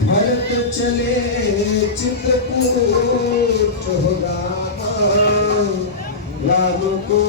भरत चले चित्रकूट होगा राम को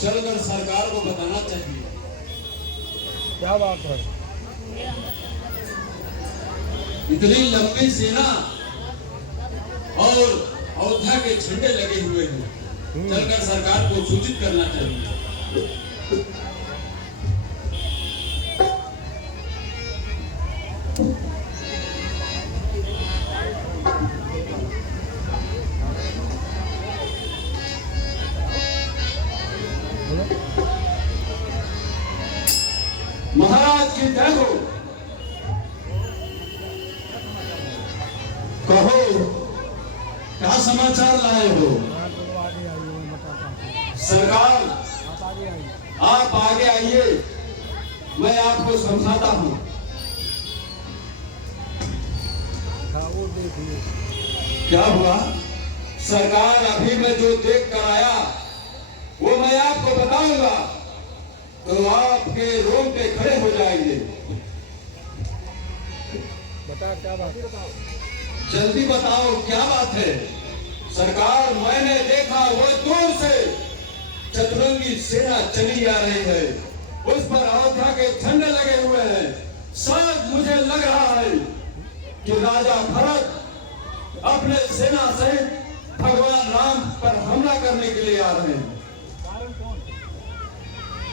चलकर सरकार को बताना चाहिए। क्या बात है? इतनी लंबी सेना और अयोध्या के झंडे लगे हुए हैं, चलकर सरकार को सूचित करना चाहिए। महाराज की जय हो। कहो क्या समाचार लाए हो? सरकार आप आगे आइए, मैं आपको समझाता हूँ। क्या हुआ? सरकार अभी मैं जो देख कर आया वो मैं आपको बताऊंगा तो आपके रोंगटे खड़े हो जाएंगे। बता क्या बात? जल्दी बताओ क्या बात है? सरकार मैंने देखा वो दूर से चतुरंगी सेना चली आ रही है, उस पर अयोध्या के झंडे लगे हुए हैं। शायद मुझे लग रहा है कि राजा भरत अपने सेना सहित भगवान राम पर हमला करने के लिए आ रहे हैं।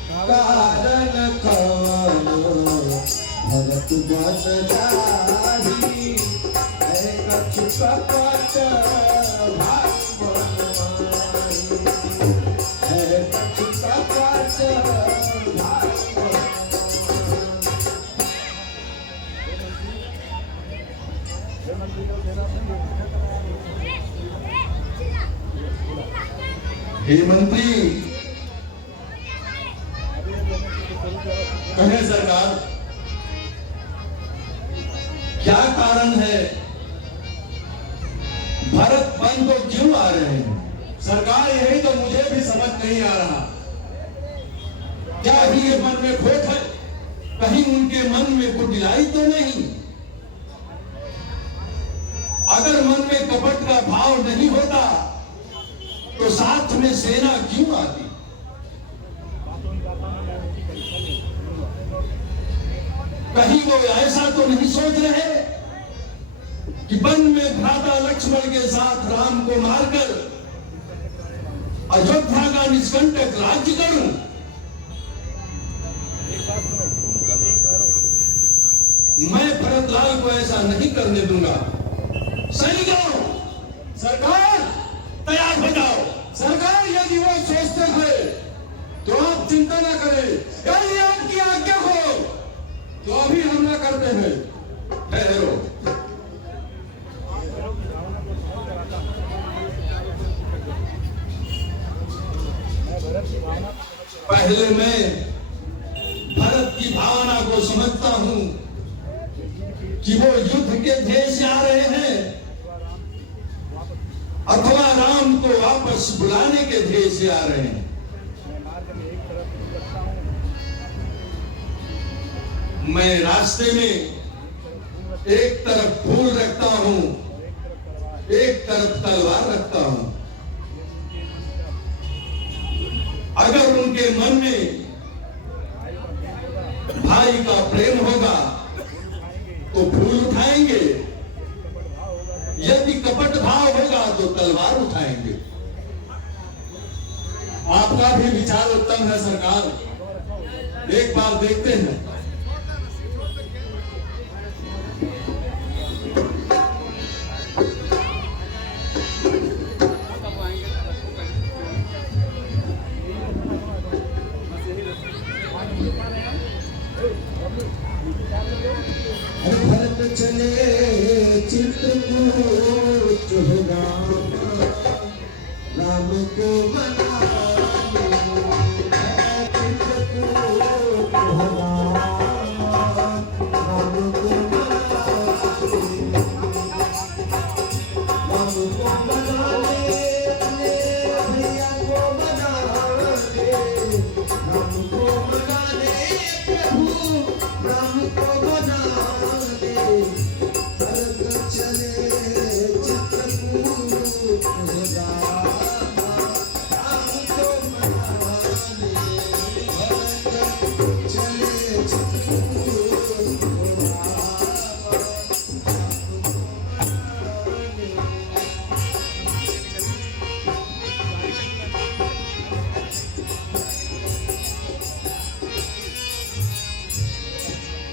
कारण कौनो भरत बन जाही है कछु कपट भाई बनवाई है कछु कपट भाई हे मंत्री कहे सरकार क्या कारण है? भरत वन को क्यों आ रहे हैं? सरकार यही तो मुझे भी समझ नहीं आ रहा। क्या ही ये मन में खोट है? कहीं उनके मन में कुटिलाई तो नहीं? अगर मन में कपट का भाव नहीं होता तो साथ में सेना क्यों आती? कहीं वो ऐसा तो नहीं सोच रहे कि वन में भ्राता लक्ष्मण के साथ राम को मारकर अयोध्या का निष्कंटक राज्य करूं? मैं भरतलाल को ऐसा नहीं करने दूंगा। सैनिकों, सरकार तैयार हो जाओ। सरकार यदि वो सोचते हैं तो आप चिंता न करें, यदि आपकी आज्ञा हो तो अभी हमला करते हैं। ठहरो। पहले मैं भरत की भावना को समझता हूं कि वो युद्ध के ध्येय से आ रहे हैं अथवा राम को वापस बुलाने के ध्येय से आ रहे हैं। मैं रास्ते में एक तरफ फूल रखता हूं, एक तरफ तलवार रखता हूं। अगर उनके मन में भाई का प्रेम होगा तो फूल उठाएंगे, यदि कपट भाव होगा तो तलवार उठाएंगे। आपका भी विचार उत्तम है सरकार, एक बार देखते हैं। भरत चले चित्रकूट राम को बनाने, चित्रकूट राम को बनाने, अपने भैया को बनाने, राम को बनाने, प्रभु राम को बनाने। भरत चले चित्रकूट राम को बनाने, भरत चले चित्रकूट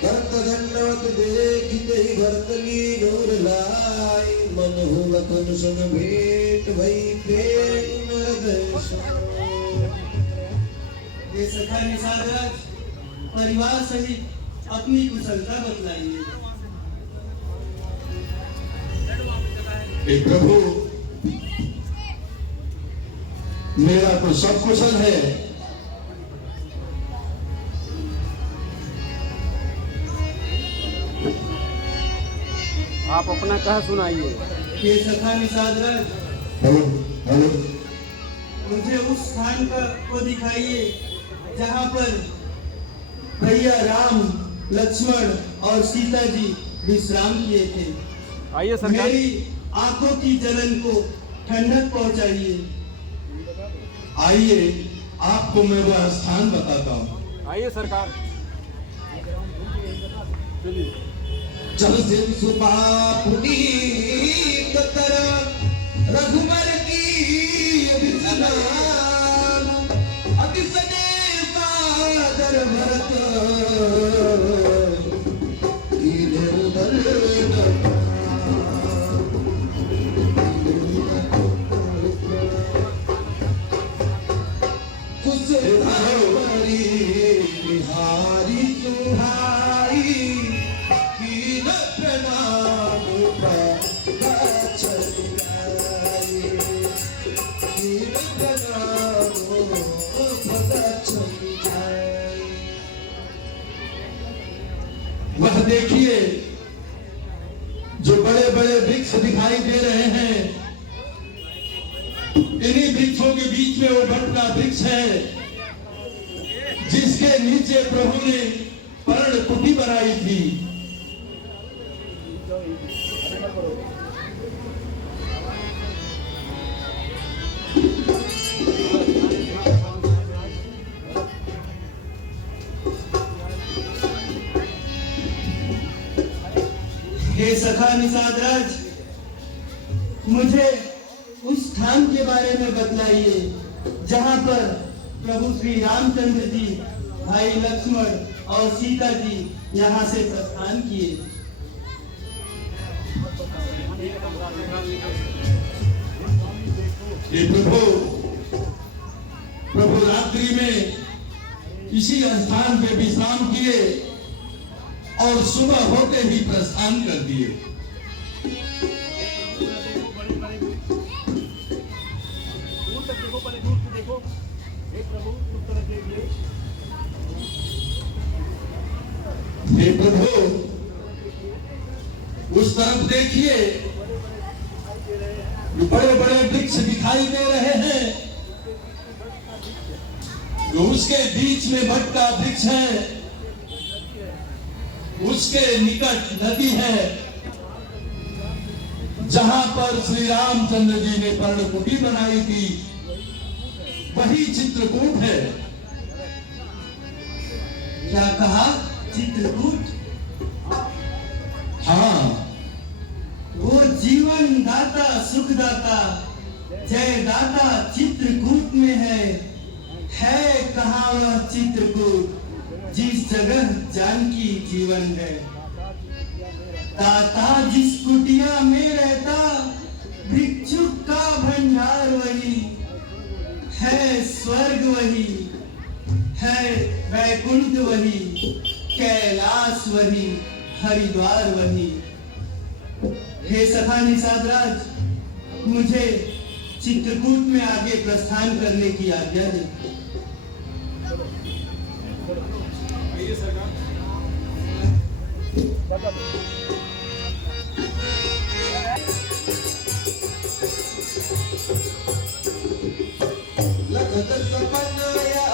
भरत दंडवत देखते ही भरत की नूर लाई, मन हो लखन सुन भेंट भई प्रेम हृदय सो। ये सखा निषादराज परिवार सहित अपनी कुशलता बतलाइए। हे प्रभु, मेरा तो सब कुशल है, आप अपना कह सुनाइए। ये सखा निषादराज हेलो हेलो, मुझे उस स्थान को दिखाइए जहाँ पर भैया राम, लक्ष्मण और सीता जी विश्राम किए थे। आइए सरकार। मेरी आंखों की जलन को ठंडक पहुंचाइए। आइए आपको मैं वह स्थान बताता हूँ। आइए सरकार। चल सिंह सुपापुनी कतर रघुबर की अभिसनाम, अतिसने सादर भरत कीने उदर कुछ धारी बिहारी तुम्हारी कीन प्रणाम वह देखिए जो बड़े बड़े वृक्ष दिखाई दे रहे हैं, इन्हीं वृक्षों के बीच में वो वट का वृक्ष है जिसके नीचे प्रभु ने पर्ण कुटी बनाई थी। हे सखा निषादराज, मुझे उस स्थान के बारे में बतलाइए जहाँ पर प्रभु श्री रामचंद्र जी, भाई लक्ष्मण और सीता जी यहाँ से प्रस्थान किए। ये प्रभु रात्रि में इसी स्थान पे विश्राम किए और सुबह होते ही प्रस्थान कर दिए। हे प्रभु, उस तरफ देखिए जो बड़े बड़े वृक्ष दिखाई दे रहे हैं, जो उसके बीच में वट का वृक्ष है, उसके निकट नदी है जहां पर श्री रामचंद्र जी ने पर्णकुटी बनाई थी, वही चित्रकूट है। क्या कहा? चित्रकूट? हाँ, वो जीवन दाता, सुख दाता, जय दाता चित्रकूट में है। वह चित्रकूट जिस जगह जानकी जीवन है। ताता जिस कुटिया में रहता, भिक्षुक का भंडार वही है, स्वर्ग वही है, वैकुंठ वही, कैलाश वही, हरिद्वार वही। हे सखा निषादराज, मुझे चित्रकूट में आगे प्रस्थान करने की आज्ञा दे। आइए सरकार। लखत सपनाया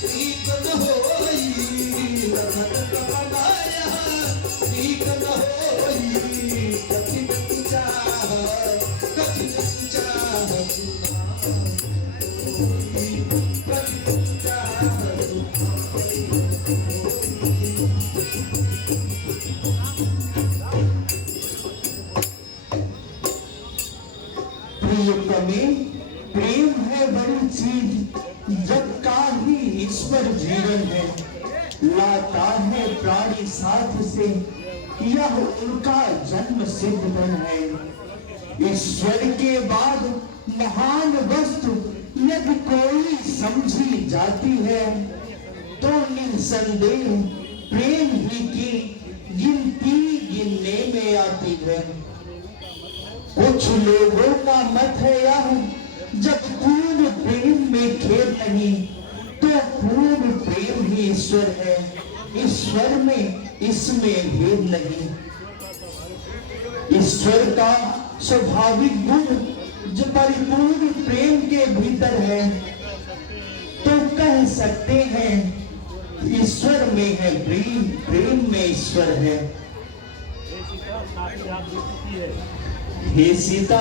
ठीक न होई, लखत सपनाया ठीक न होई, कठिन तू चाह, कठिन तू चाह सुनाई, कठिन तू चाह प्रियतमे, प्रेम है बड़ी चीज, जग का ही ईश्वर जीवन है। लाता है प्राणी साथ से, यह उनका जन्म सिद्ध धन है। ईश्वर के बाद महान वस्तु यदि कोई समझी जाती है, तो निसंदेह प्रेम ही की गिनती गिनने में आती है। कुछ लोगों का मत है यह, जब पूर्ण प्रेम में खेद नहीं, तो पूर्ण प्रेम ही ईश्वर है। ईश्वर में इसमें भेद नहीं। ईश्वर का स्वाभाविक गुण जो परिपूर्ण प्रेम के भीतर है, तो कह सकते हैं ईश्वर में है प्रेम, प्रेम में ईश्वर है। हे सीता,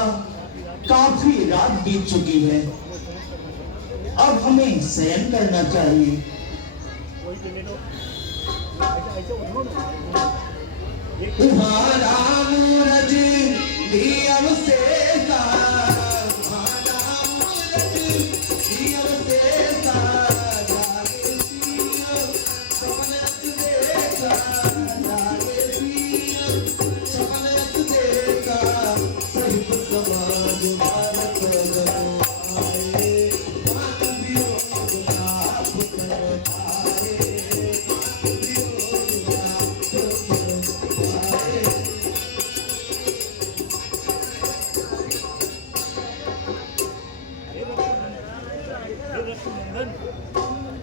काफी रात बीत चुकी है, अब हमें शयन करना चाहिए। तुम्हारा मूरज दियम से का, तुम्हारा मूरज दियम से का, जागे सिया सपनत देखा, जागे सिया सपनत देखा, सहित समाज भारत गनो आए, मान वियोग लाभ कर आए, मान वियोग लाभ कर आए।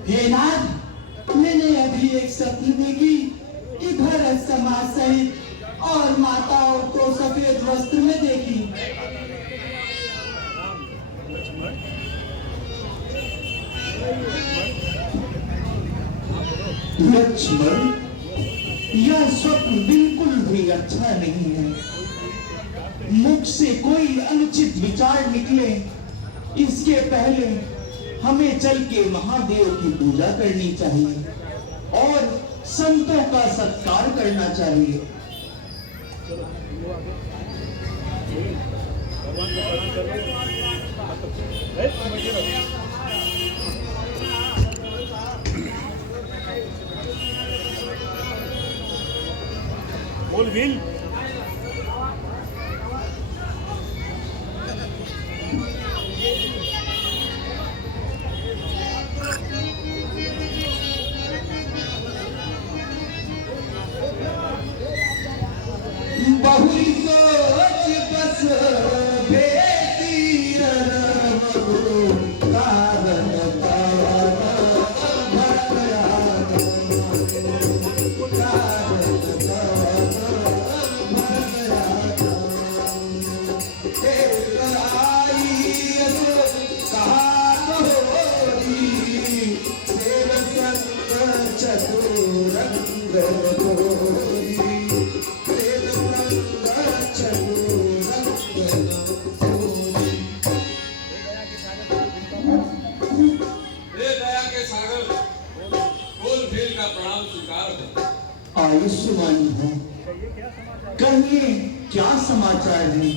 हे नाथ, मैंने अभी एक स्वप्न देखी कि भरत समाज सहित और माताओं को सफेद वस्त्र में देखी। लक्ष्मण, यह स्वप्न बिल्कुल भी अच्छा नहीं है। मुख से कोई अनुचित विचार निकले, इसके पहले हमें चल के महादेव की पूजा करनी चाहिए और संतों का सत्कार करना चाहिए। बोल बिल। बहुरी सोच बस बेटी रमगु, कारण पावाना भर गया, कारण पावाना भर गया। हे लड़ाई कहा होरी, तेरे संग चतुरंग गोरी, आयुष्मान है। कहिए क्या समाचार है?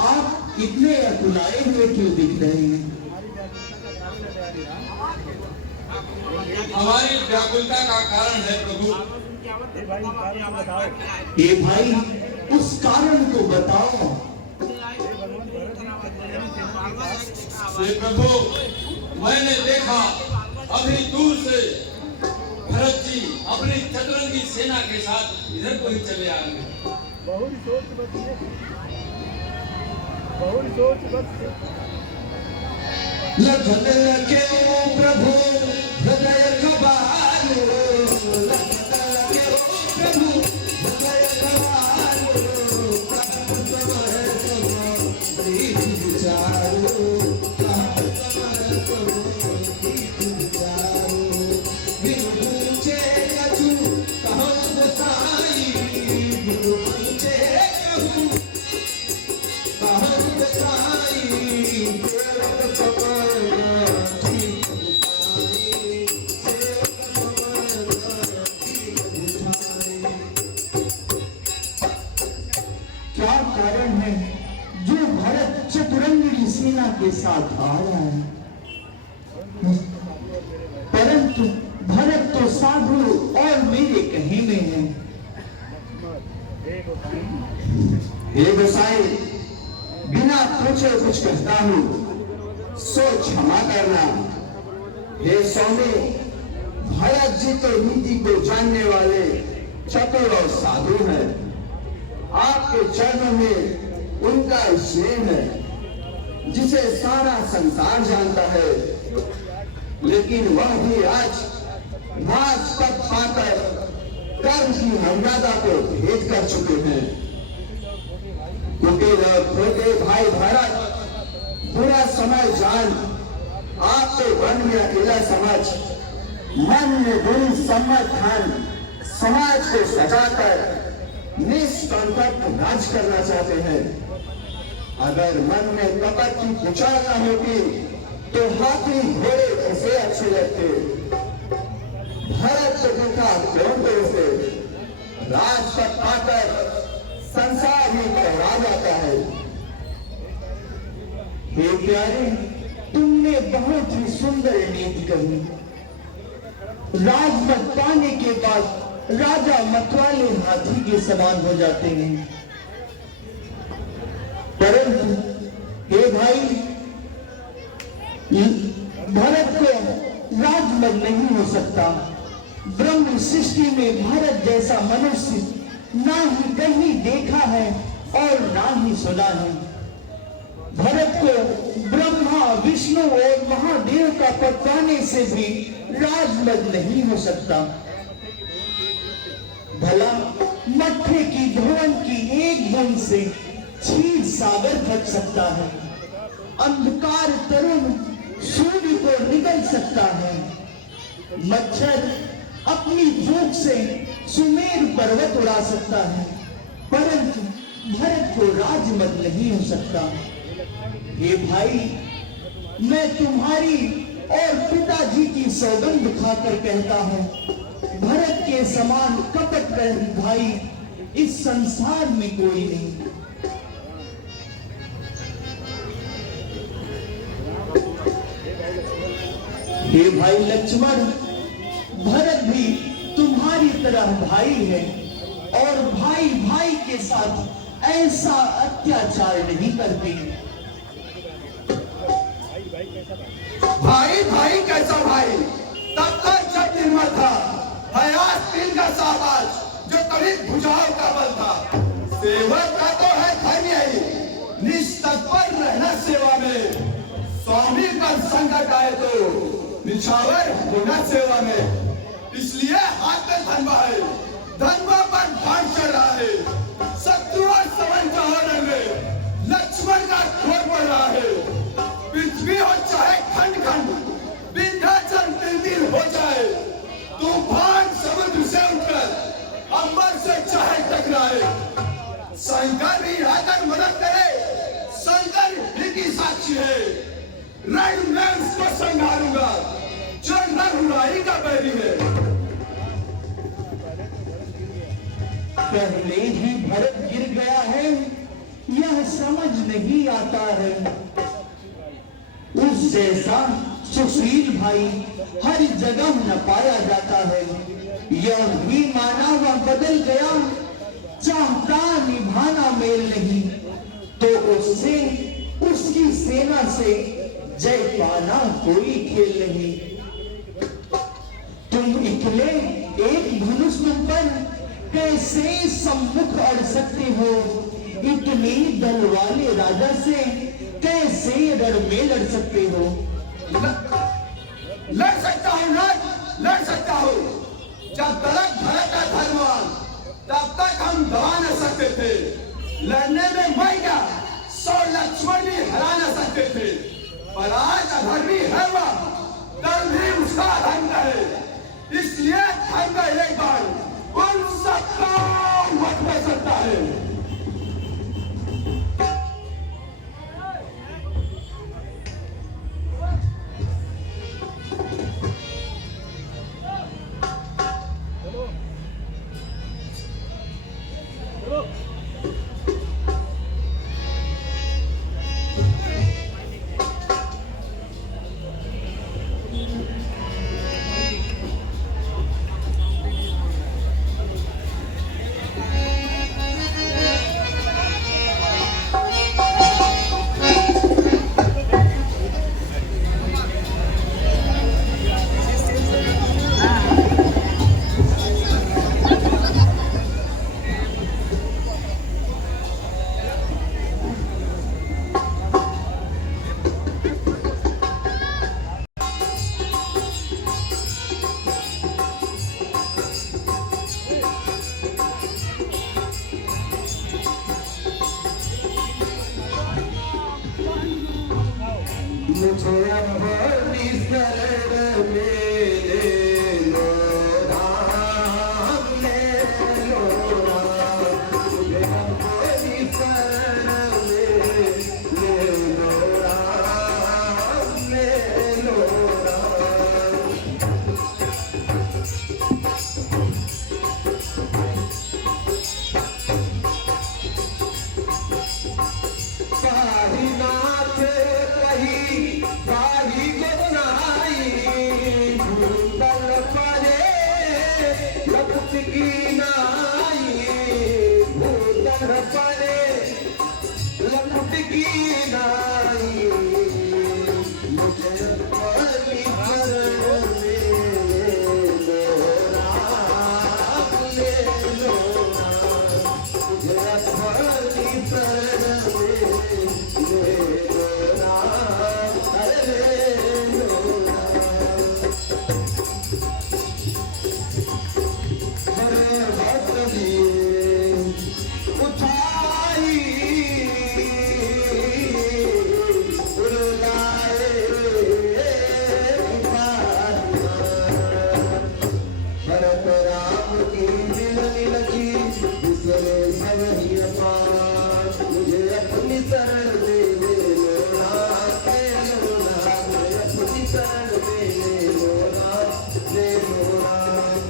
आप इतने अकुलाए हुए क्यों दिख रहे हैं? हमारी व्याकुलता का कारण है प्रभु। ये भाई कारण तो बताओ। ये भाई उस कारण को बताओ। ये प्रभु, मैंने देखा अभी दूर से भरत जी अपनी चतुरंगी सेना के साथ इधर को ही चले आ रहे हैं। बहुत सोच बच है, बहुत सोच बच है। लखन लखे ओ प्रभु हृदय कबालो, लखन लखे ओ प्रभु हृदय कबालो, कहत कमर कमर प्रीत विचारो, कहत कमर कमर प्रीत विचारो, बिनु पूछे कछु कहो गोसाई, बिनु पूछे कछु कहो गोसाई, कहत कमर क्या कारण है जो भरत चतुरंगी सेना के साथ आ रहा है? परंतु भरत तो साधु और मेरे कहे में है। हे गोसाई, बिना पूछे कुछ कहता हूँ, सो क्षमा करना। हे स्वामी, भरत जी तो नीति को जानने वाले चतुर और साधु हैं। आपके चरणों में उनका स्नेह है जिसे सारा संसार जानता है, लेकिन वह भी आज नाच पद पाकर कर्म की मर्यादा को भेद कर चुके हैं, क्योंकि वह छोटे भाई भरत बुरा समय जान आपको वन में अकेला समझ मन में बुरी सम्मत ठान समाज को सजाकर निष्कंटक राज करना चाहते हैं। अगर मन में कपट की विचारना होती तो हाथी घोड़े कैसे अच्छे लगते। भरत का क्यों दोषे, राजपथ पाकर संसार ही कहरा जाता है। हे प्यारे, तुमने बहुत ही सुंदर नीति कही। राजपथ पाने के बाद राजा मतवाले हाथी के समान हो जाते हैं, परंतु हे भाई, भरत को राजमत नहीं हो सकता। ब्रह्म सृष्टि में भरत जैसा मनुष्य ना ही कहीं देखा है और ना ही सुना है। भरत को ब्रह्मा विष्णु और महादेव का पद पाने से भी राजमत नहीं हो सकता। भला मट्ठे की धुवन की एक बूंद से क्षीर सागर बच सकता है, अंधकार तरुण सूर्य को निगल सकता है, मच्छर अपनी भूख से सुमेर पर्वत उड़ा सकता है, परंतु भरत को राजमत नहीं हो सकता। हे भाई, मैं तुम्हारी और पिताजी की सौगंध खाकर कहता हूं, भरत के समान कपट रहित भाई इस संसार में कोई नहीं। हे भाई लक्ष्मण, भरत भी तुम्हारी तरह भाई है और भाई भाई के साथ ऐसा अत्याचार नहीं करते। भाई भाई कैसा भाई, तब तक जब निर्मल था हयात तीन का साबाज जो कभी भुजाओ का बल था। सेवक का तो है धन्य ही, निस्तत्पर रहना सेवा में। स्वामी का संकट आए तो निछावर होना सेवा में। इसलिए हाथ में धनवा है, धनवा पर बाढ़ चढ़ रहा है। शत्रु और समन का होने में लक्ष्मण का घोर पड़ रहा है। पृथ्वी हो चाहे खंड खंड, विंध्याचल तिल हो जाए, तूफान समुद्र से उठकर अंबर से चाहे टकराए, शंकर ही आकर मदद करे, शंकर ही की साक्षी है। रण में उसको संहारूंगा जो नरहुराई का बैरी है। पहले ही भरत गिर गया है, यह समझ नहीं आता है। उस जैसा सुशील भाई हर जगह न पाया जाता है। यह भी माना वह बदल गया, चाहता निभाना मेल नहीं, तो उससे उसकी सेना से जय पाना कोई खेल नहीं। तुम इकले एक धनुष पर कैसे सम्मुख अड़ सकते हो, इतने दल वाले राजा से कैसे रण में लड़ सकते हो। लड़ सकता हूँ, लड़ सकता हूँ। जब तलक भरत का धर्मवान, तब तक हम दबा न सकते थे। लड़ने में मैया 100 लक्ष्मण भी हरा न सकते थे। पर आज अधर्मी है वह, दल भी उसका धर्म है। इसलिए धर्म का एक बार उन सबका वध कर सकता है। मुझे अपनी शरण में ले लो राम, ले लो राम। मुझे अपनी शरण में ले लो राम, ले लो राम। पाही नाथ कही पाही गोसाई, भूतल परे लपट की नाई, भूतल परे लपट की नाई। मुझे अपनी शरण में ले लो राम, ले लो राम। मुझे अपनी शरण में ले लो राम, अरे ले लो राम। मेरे हाथ लिए उठाई, उड़ाए भरत राम की मिलनी लगी, दूसरे सवही पास। मुझे अपनी शरण में ले लो राम, ले लो राम। मुझे अपनी शरण में ले लो राम, ले लो राम।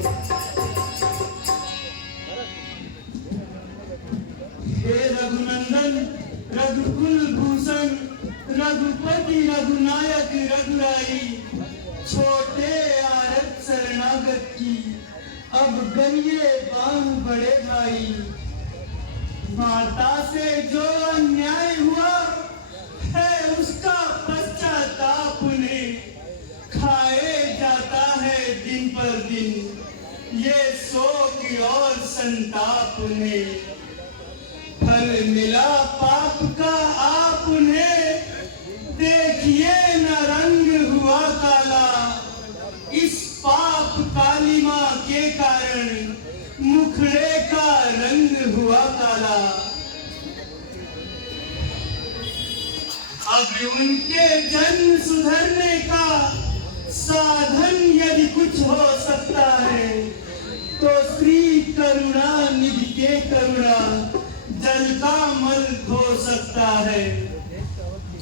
हे रघुनंदन, रघुकुल भूषण, रघुपति रघुनायक रघुराई, छोटे आरत शरणागत की अब करिए बांध बड़े भाई। माता से जो अन्याय हुआ है, उसका पश्चाताप उन्हें खाए जाता है दिन पर दिन। ये शोक और संताप उन्हें, फल मिला पाप का आप उन्हें, देखिए न रंग हुआ काला। इस पाप कालिमा के कारण मुखड़े का रंग हुआ काला। अब उनके जन्म सुधरने का साधन यदि कुछ हो सकता है, तो श्री करुणा निधि के करुणा जल का मल धो सकता है।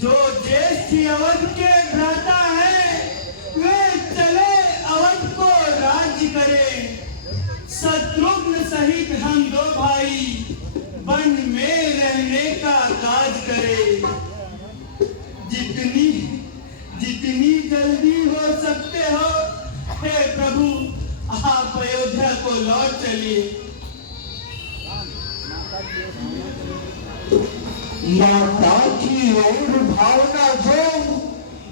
जो ज्येष्ठ अवध के भ्राता है, वे चले अवध को राज्य करे। शत्रुघ्न सहित हम दो भाई वन में रहने का काज करे। जितनी जितनी जल्दी लौट चलिए। माता की ओर भावना जो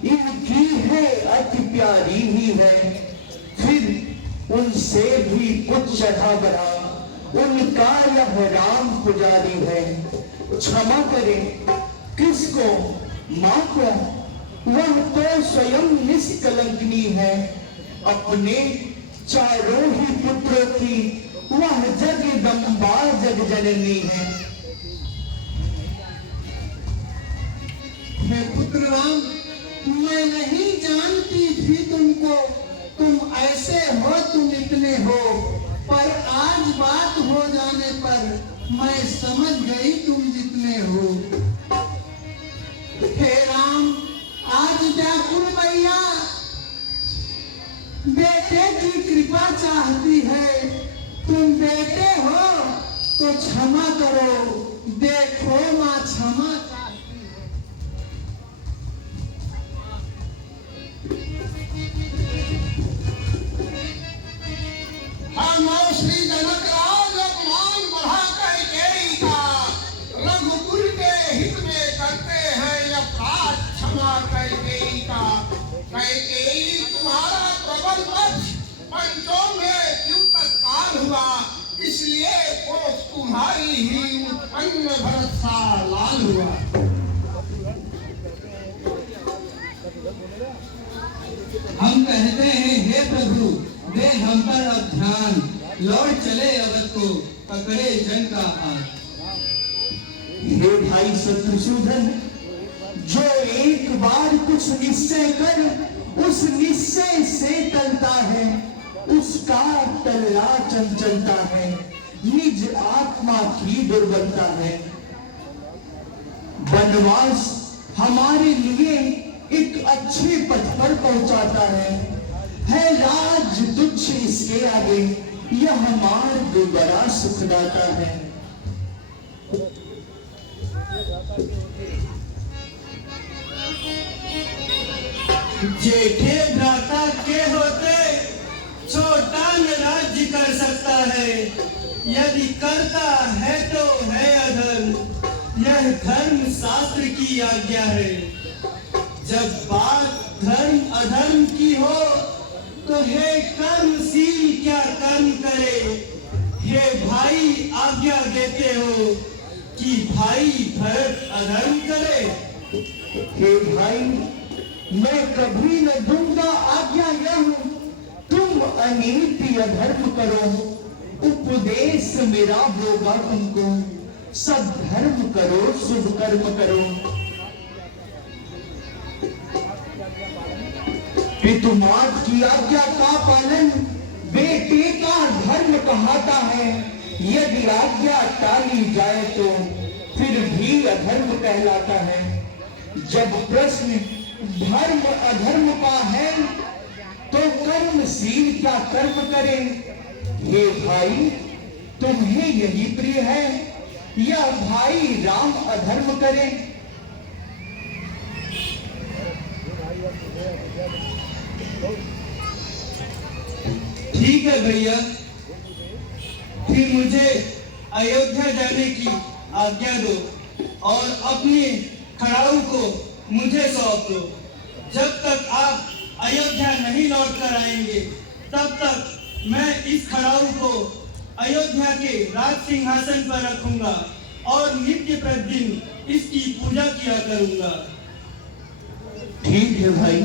इनकी है अति प्यारी ही है, फिर उनसे भी कुछ चढ़ा बड़ा उनका यह राम पुजारी है। क्षमा करें किसको? माँ को, वह तो स्वयं निष्कलंकनी है। अपने चारों ही पुत्रों की वह जगदम्बा जग जननी है। हे पुत्र राम, मैं नहीं जानती थी तुमको, तुम ऐसे हो, तुम इतने हो, पर आज बात हो जाने पर मैं समझ गई तुम जितने हो। हे राम, आज व्याकुल मैया बेटे की कृपा चाहती है। तुम बेटे हो तो क्षमा करो, देखो माँ क्षमा चाहती है। हम श्री जनक राज अपमान बढ़ा कैकेयी का, रघुकुल के हित में करते हैं अपराध क्षमा कैकेयी का। कैकेयी तुम्हारा प्रबल पक्ष पंचों में क्यों तत्काल हुआ, इसलिए कोष तुम्हारी ही उत्पन्न भरत सा लाल हुआ। हम कहते हैं हे प्रभु, दे हम पर अब ध्यान, लौट चले अवध को, पकड़े जन का हाथ। हे भाई शत्रुसूदन, जो एक बार कुछ निश्चय कर उस निश्चय से टलता है, उसका टलना चंचलता है, निज आत्मा की दुर्बलता है। वनवास हमारे लिए एक अच्छे पथ पर पहुंचाता है राज तुच्छ इसके आगे, यह मार्ग बड़ा सुखदाता है। जेठे भ्राता के होते छोटा न राज्य कर सकता है, यदि करता है तो है अधर्म, यह धर्म शास्त्र की आज्ञा है। जब बात धर्म अधर्म की हो तो हे कर्मशील क्या कर्म करे। हे भाई आज्ञा देते हो कि भाई भरत अधर्म करे। हे भाई, मैं कभी न दूंगा आज्ञा यह, तुम अनीति अधर्म करो। उपदेश मेरा होगा तुमको, सब धर्म करो, शुभ कर्म करो। पितुमात की आज्ञा का पालन बेटे का धर्म कहता है। यदि आज्ञा टाली जाए तो फिर भी अधर्म कहलाता है। जब प्रश्न धर्म अधर्म का है तो कर्मशील क्या कर्म करे। हे भाई, तुम्हें यही प्रिय है या भाई राम अधर्म करे। ठीक है भैया, फिर मुझे अयोध्या जाने की आज्ञा दो और अपने खड़ाऊ को मुझे सौंप दो। जब तक आप अयोध्या नहीं लौट कर आएंगे तब तक मैं इस खड़ाऊ को अयोध्या के राज सिंहासन पर रखूंगा और नित्य प्रतिदिन इसकी पूजा किया करूंगा। ठीक है भाई।